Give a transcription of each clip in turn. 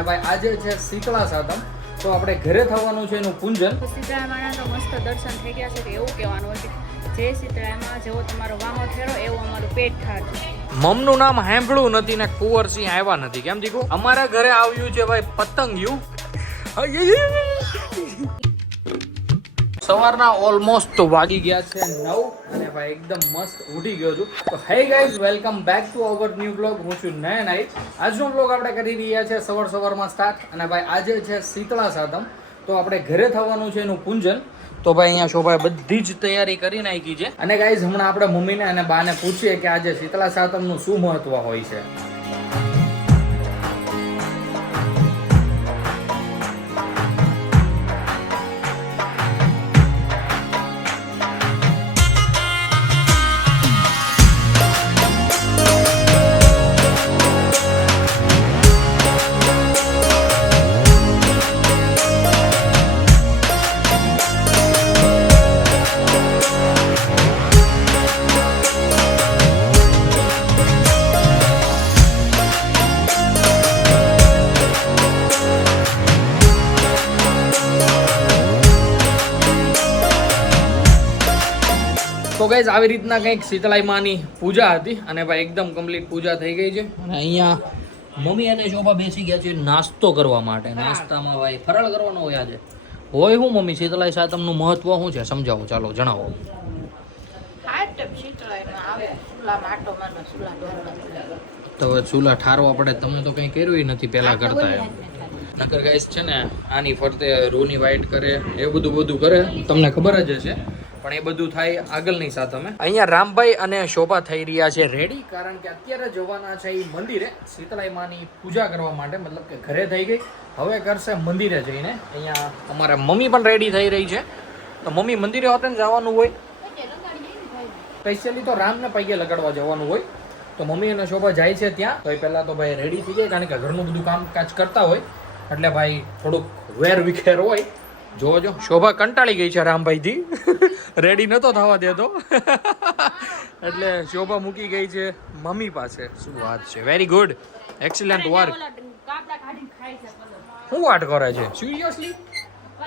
અને ભાઈ આજે છે શીતળા સાતમ, તો આપણે ઘરે થવાનું છે એનું પૂજન. શીતળામાના તો મસ્ત દર્શન થઈ ગયા છે. એવું કહેવાનું હોય કે જે શીતળામાં જેવો તમારો વાહો ઠેરો એવું અમારું પેટ ઠાર. મમનું નામ સાંભળ્યું નથી ને કુંવરસિંહ આવ્યા નથી. કેમ દીકુ? અમારા ઘરે આવ્યું છે ભાઈ પતંગિયું. સવારના ઓલમોસ્ટ વાગી ગયા છે 9 અને ભાઈ એકદમ મસ્ત ઉઠી ગયો છું. તો hey guys, welcome back to our new blog. હું છું નયન આઈ. આજનો બ્લોગ આપણે કરી રહ્યા છે સવારમાં સ્ટાર્ટ. અને ભાઈ આજે છે શીતળા સાતમ, તો આપણે ઘરે થવાનું છે એનું પૂજન. તો ભાઈ અહીંયા શોભાએ બધી જ તૈયારી કરી નાખી છે. અને ગાઈઝ હમણાં આપણે મમ્મીને અને બાને પૂછીએ કે આજે શીતળા સાતમનું શું મહત્વ હોય છે. તો ગાઈઝ આવી રીતના કંઈક શીતળાઈ માની પૂજા હતી અને ભાઈ એકદમ કમ્પ્લીટ પૂજા થઈ ગઈ છે. અને અહીંયા મમ્મી અને શોભા બેસી ગયા છે નાસ્તો કરવા માટે. નાસ્તામાં ભાઈ ફરાળ કરવાનો હોય આજે. હોય હું મમ્મી શીતળાઈ સાતમનું મહત્વ શું છે સમજાવો, ચાલો જણાવો. તો હવે ચૂલા ઠારવા પડે. તમે તો કંઈ કર્યું નથી પહેલા કરતા એમ. નકર ગાઈઝ છે ને આની ફરતે રૂની વાઈટ કરે એ બધું કરે, તમને ખબર જ હશે. પણ એ બધું થાય આગળની સાતમે. અહીંયા રામભાઈ અને શોભા થઈ રહ્યા છે રેડી, કારણ કે અત્યારે જવાના છે એ મંદિરે શીતળાઈ માની પૂજા કરવા માટે. મતલબ કે ઘરે થઈ ગઈ, હવે કરશે મંદિરે જઈને. અહીંયા અમારા મમ્મી પણ રેડી થઈ રહી છે. તો મમ્મી મંદિરે હોતે ને જવાનું હોય, સ્પેશિયલી તો રામને પૈગે લગાડવા જવાનું હોય. તો મમ્મી અને શોભા જાય છે ત્યાં. તો એ પહેલાં તો ભાઈ રેડી થઈ જાય, કારણ કે ઘરનું બધું કામકાજ કરતા હોય એટલે ભાઈ થોડુંક વેર વિખેર હોય. જોજો શોભા કંટાળી ગઈ છે રામભાઈથી, રેડી નતો થવા દેતો એટલે શોભા મૂકી ગઈ છે મમ્મી પાસે. શું વાત છે, વેરી ગુડ, એક્સિલન્ટ વર્ક. શું વાત કરે છે સિરિયસલી?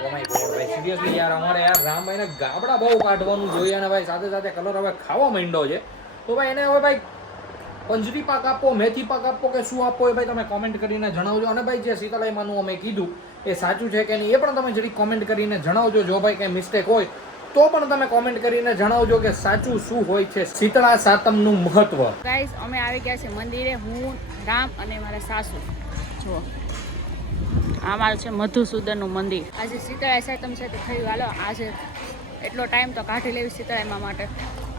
ઓ માય ગોડ ભાઈ, સિરિયસલી યાર અમારે યાર રામભાઈને ગાબડા બહુ કાઢવાનું જોઈએ. અને ભાઈ સાથે સાથે કલર હવે ખાવા માંડ્યો છે. તો ભાઈ એને હવે ભાઈ પંજરી પાક આપો, મેથી પાક આપો કે શું આપો એ ભાઈ તમે કોમેન્ટ કરીને જણાવજો. અને ભાઈ જે શીતળાઈ માનું અમે કીધું એ સાચું છે કે નહીં એ પણ તમે જરી કોમેન્ટ કરીને જણાવજો. જો ભાઈ કંઈ મિસ્ટેક હોય તો પણ તમે કોમેન્ટ કરીને જણાવજો કે સાચું શું હોય છે શીતળા સાતમનું મહત્વ. ગાઈઝ અમે આવી ગયા છે મંદિરે, હું, રામ અને મારા સાસુ. જો આ મારું છે મધુસૂદનનું મંદિર. આજે શીતળા સાતમ છે તો થયું હાલો આજે એટલો ટાઈમ તો કાઢી લેવી શીતળાઈમાં માટે.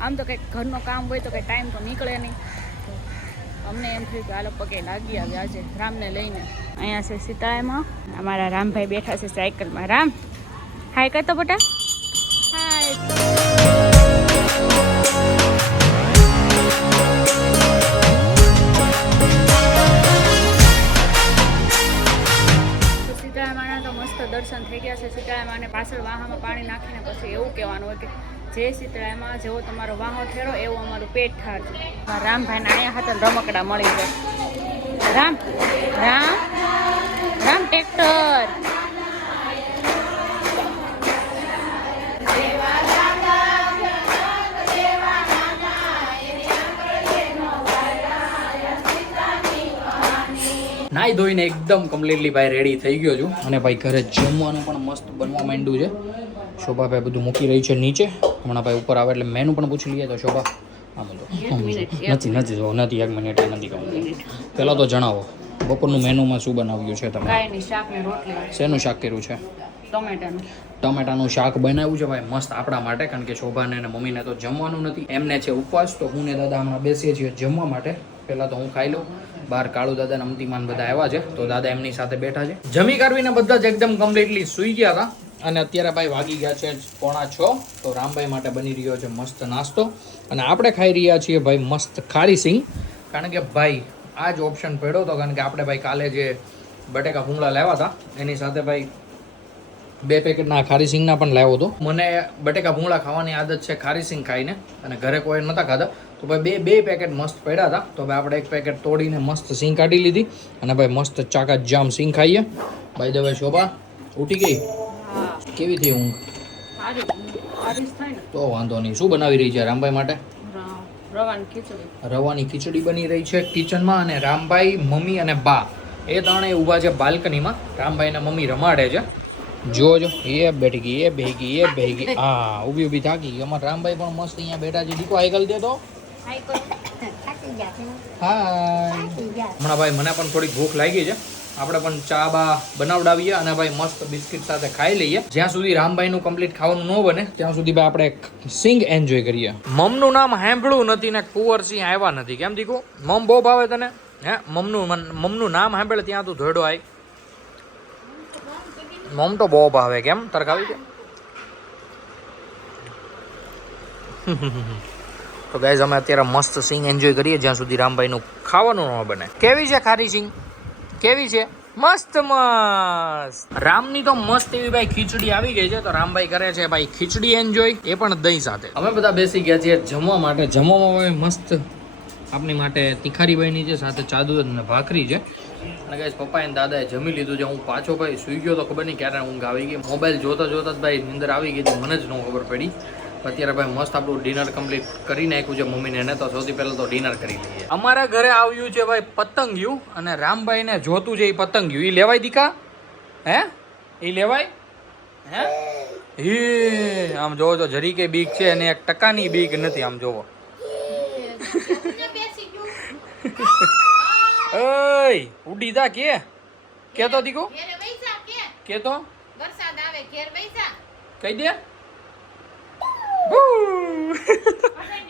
આમ તો કંઈક ઘરનું કામ હોય તો કંઈ ટાઈમ તો નીકળે નહીં. અમને એમ થયું કે હાલો પગે લાગી આવે આજે રામને લઈને. અહીંયા છે શીતળાઈમાં અમારા રામભાઈ બેઠા છે સાયકલમાં. રામ હાય કરતો બેટા, હાય. શીતળામાના તો મસ્ત દર્શન થઈ ગયા છે. શીતળામાને પાછળ વાહામાં પાણી નાખીને પછી એવું કહેવાનું હોય કે જે શીતળામાં જેવો તમારો વાહો ઠેરો એવું અમારું પેટ ઠાર છે. રામભાઈને અહીંયા હતા રમકડા મળી જાય. રામ રામ રામ ટ્રેક્ટર. નાઈ ધોઈને એકદમ કમ્પ્લીટલી ભાઈ રેડી થઈ ગયો છું. અને ભાઈ ઘરે જમવાનું પણ મસ્ત બનવા માંડ્યું છે. શોભા ભાઈ બધું મૂકી રહી છે નીચે. હમણાં ભાઈ ઉપર આવે એટલે મેનુ પણ પૂછી લઈએ. તો શોભા આમ નથી જો નથી 1 મિનિટ નથી કહું. પહેલાં તો જણાવો બપોરનું મેનુમાં શું બનાવ્યું છે તમે? શેનું શાક કર્યું છે? ટમેટાનું શાક બનાવ્યું છે ભાઈ મસ્ત આપણા માટે, કારણ કે શોભાને અને મમ્મીને તો જમવાનું નથી. એમને છે ઉપવાસ. તો હું ને દાદા હમણાં બેસીએ છીએ જમવા માટે. પહેલાં તો હું ખાઈ લઉં. બહાર કાળુ દાદા ને અમતીમાન બધા આવ્યા છે, તો દાદા એમની સાથે બેઠા છે. જમી કરવીને બધા જ એકદમ કમ્પ્લીટલી સૂઈ ગયા હતા. અને અત્યારે ભાઈ વાગી ગયા છે 5:45. તો રામભાઈ માટે બની રહ્યો છે મસ્ત નાસ્તો. અને આપણે ખાઈ રહ્યા છીએ ભાઈ મસ્ત ખારી સિંગ. કારણ કે ભાઈ આ જ ઓપ્શન પડ્યો હતો, કારણ કે આપણે ભાઈ કાલે જે બટેકા ભૂંગળા લાવ્યા હતા એની સાથે ભાઈ 2 પેકેટના ખારી સિંગના પણ લાવ્યો હતો. મને બટેકા ભૂંગળા ખાવાની આદત છે ખારી સિંગ ખાઈને, અને ઘરે કોઈ નહોતા ખાધા. તો તો ભાઈ બે પેકેટ મસ્ત પડ્યા હતા. તો ભાઈ આપણે એક પેકેટ તોડીને મસ્ત સિંગ કાઢી લીધી અને ભાઈ મસ્ત ચાકા જામ સિંગ ખાઈએ. ભાઈ દવે શોભા ઉઠી ગઈ? કેવી થઈ ઊંઘ? તો વાંધો નહીં. શું બનાવી રહી છે રામભાઈ માટે? રવાની ખીચડી બની રહી છે કિચનમાં. અને રામભાઈ, મમ્મી અને બા એ ત્રણેય ઊભા છે બાલ્કનીમાં. રામભાઈના મમ્મી રમાડે છે. જોજો એ બેઠી ગઈ, એ બેહી ગઈ, એ બેહી ગઈ. હા ઊભી ઊભી થાકી ગઈ. અમારા રામભાઈ પણ મસ્ત અહીંયા બેઠા છે. દીકો આઈકલ દે તો. હાય. હમણાં ભાઈ મને પણ થોડીક ભૂખ લાગી છે. આપણે પણ ચા બા બનાવડાવીએ અને ભાઈ મસ્ત બિસ્કિટ સાથે ખાઈ લઈએ. જ્યાં સુધી રામભાઈનું કમ્પ્લીટ ખાવાનું ન બને ત્યાં સુધી ભાઈ આપણે સિંગ એન્જોય કરીએ. મમનું નામ સાંભળ્યું નથી ને કુંવરસિંહ આવ્યા નથી. કેમ દીકુ? મમ બહુ ભાવે તને? હે મમનું નામ સાંભળે ત્યાં તું ધોડો આય. મમ તો બહુ ભાવે. કેમ તારે ખાવી છે? તો ગાઈઝ અમે અત્યારે મસ્ત સિંગ એન્જોય કરીએ જ્યાં સુધી રામભાઈનું ખાવાનું ન બને. કેવી છે ખારી સિંગ? કેવી છે? મસ્ત મસ્ત. રામની તો મસ્ત એવી ભાઈ ખીચડી આવી ગઈ છે. તો રામભાઈ કરે છે ભાઈ ખીચડી એન્જોય, એ પણ દહીં સાથે. અમે બધા બેસી ગયા છીએ જમવા માટે. જમવામાં મસ્ત આપણી માટે તિખારી બની છે, સાથે ચાદુ અને ભાખરી છે. અને ગાઈસ પપ્પા અને દાદાએ જમી લીધું છે. હું પાછો ભાઈ સૂઈ ગયો તો ખબર નહીં ક્યારે ઊંઘ આવી ગઈ. મોબાઈલ જોતા જોતા જ ભાઈ નીંદર આવી ગઈ તો મને જ ન ખબર પડી. અત્યારે ભાઈ મસ્ત આપણું ડિનર કમ્પ્લીટ કરી નાખ્યું છે મમ્મીને. એને તો સૌથી પહેલાં તો ડિનર કરી લઈએ. અમારા ઘરે આવ્યું છે ભાઈ પતંગિયું અને રામભાઈને જોતું છે એ પતંગિયું. એ લેવાય દીકા? હે એ લેવાય? હે એ આમ જોવો તો જરી કે બીક છે અને 1% બીક નથી. આમ જોવો. ઓય ઉડી જા કે તો દીકો કે તો વરસાદ આવે ઘેર બેસા કહી દે.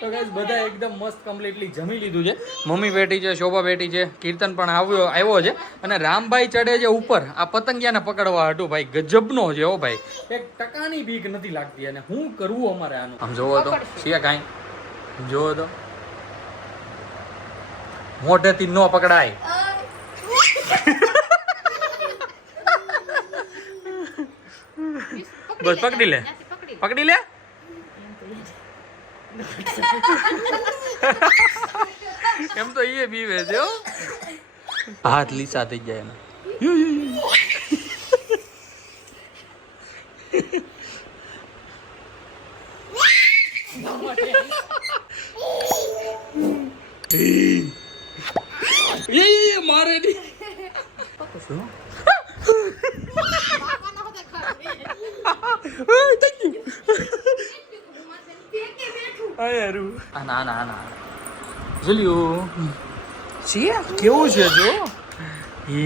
તો ગાઈસ બધા એકદમ મસ્ત કમ્પ્લીટલી જમી લીધું છે. મમ્મી બેઠી છે, શોભા બેઠી છે, કીર્તન પણ આવ્યો છે અને રામભાઈ ચડે છે ઉપર આ પતંગિયાને પકડવા હતું. ભાઈ ગજબનો છે હો ભાઈ. 1% બીક નથી લાગતી. અને શું કરવું અમારે આનું? આમ જોવો તો છે કાંઈ? જોવો તો મોઢેથી ન પકડાય. બસ પકડી લે, પકડી લે. એમ તો એ બીવે છે હો. હાથ લીસા થઈ જાય એના. મારે નહીં. કેવું છે જો એ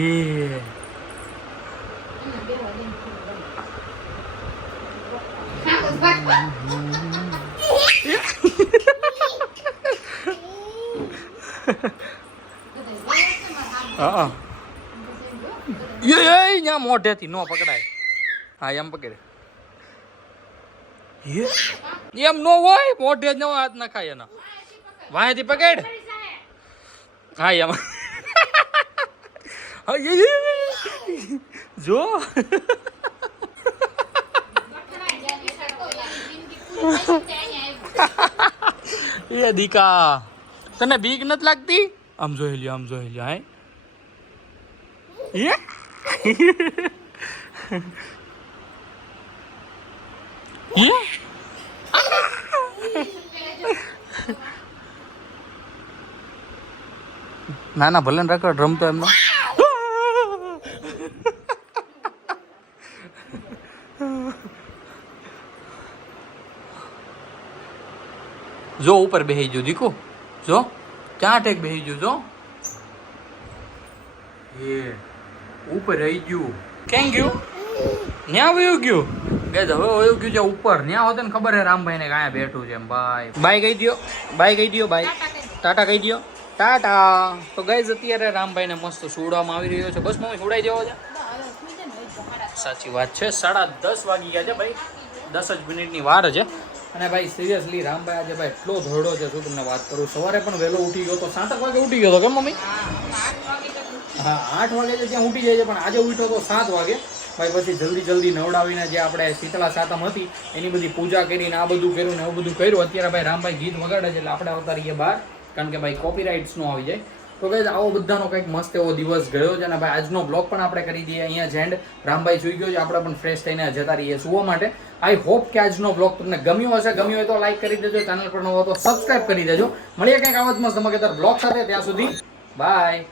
હા એ મોઢેથી નો પકડાય. હા એમ પકડે. એમ નો હોય મોઢે જ ન હાથ નખાય એના. વાંહેથી પકડ. હા એમ જો એ દીકા તને બીક નથી લાગતી? આમ જોઈ લ્યો, આમ જોઈ લ્યો. હે ના ના ભલે રકડ રમતો એમનો. જો ઉપર બેહી ગયું દીકુ. જો ક્યાં ટેક બેહી ગયું. જો એ ઉપર રહી ગયું. ક્યાં ગયું? ન્યા વયું ગયું. બે હવે વયું ગયું છે ઉપર. ન્યા હોતે ને ખબર હે રામભાઈ ને કાંઈ બેઠું છે એમ. ભાઈ બાય કહી દો, બાય કહી દો, બાય ટાટા કહી દો, ટાટા. તો ગાઈઝ અત્યારે રામભાઈને મસ્ત સુવડાવવામાં આવી રહ્યો છે. બસ મમ્મી સુવડાઈ દેવો છે. સાચી વાત છે. 10:30 વાગી ગયા છે ભાઈ. 10 જ મિનિટની વાર છે. અને ભાઈ સિરિયસલી રામભાઈ આજે ભાઈ એટલો ધોડો છે. શું તમને વાત કરું. સવારે પણ વહેલો ઉઠી ગયો તો 7 વાગે ઉઠી ગયો તો. કેમ મમ્મી? હા 8 વાગે ત્યાં ઉઠી જાય છે પણ આજે ઉઠ્યો તો 7 વાગે. ભાઈ પછી જલ્દી નવડાવીને જે આપણે શીતળા સાતમ હતી એની બધી પૂજા કરીને આ બધું કર્યું ને એવું બધું કર્યું. અત્યારે ભાઈ રામભાઈ ગીત વગાડે છે એટલે આપણે આવતા રહીએ બહાર, કારણ કે ભાઈ કોપીરાઇટ્સ નો આવી જાય. તો ગાઈઝ આવો બધાનો કંઈક મસ્ત એવો દિવસ ગયો છે અને ભાઈ આજનો બ્લોગ પણ આપણે કરી દઈએ અહીંયા જેન્ડ. રામભાઈ સુઈ ગયો છે, આપણે પણ ફ્રેશ થઈને જતા રહીએ સુવા માટે. આઈ હોપ કે આજનો બ્લોગ તમને ગમ્યો હશે. ગમ્યો હોય તો લાઈક કરી દેજો, ચેનલ પર નવો તો સબસ્ક્રાઇબ કરી દેજો. મળીએ કંઈક આવા જ મસ્ત ધમાકેદાર બ્લોગ સાથે. ત્યાં સુધી બાય.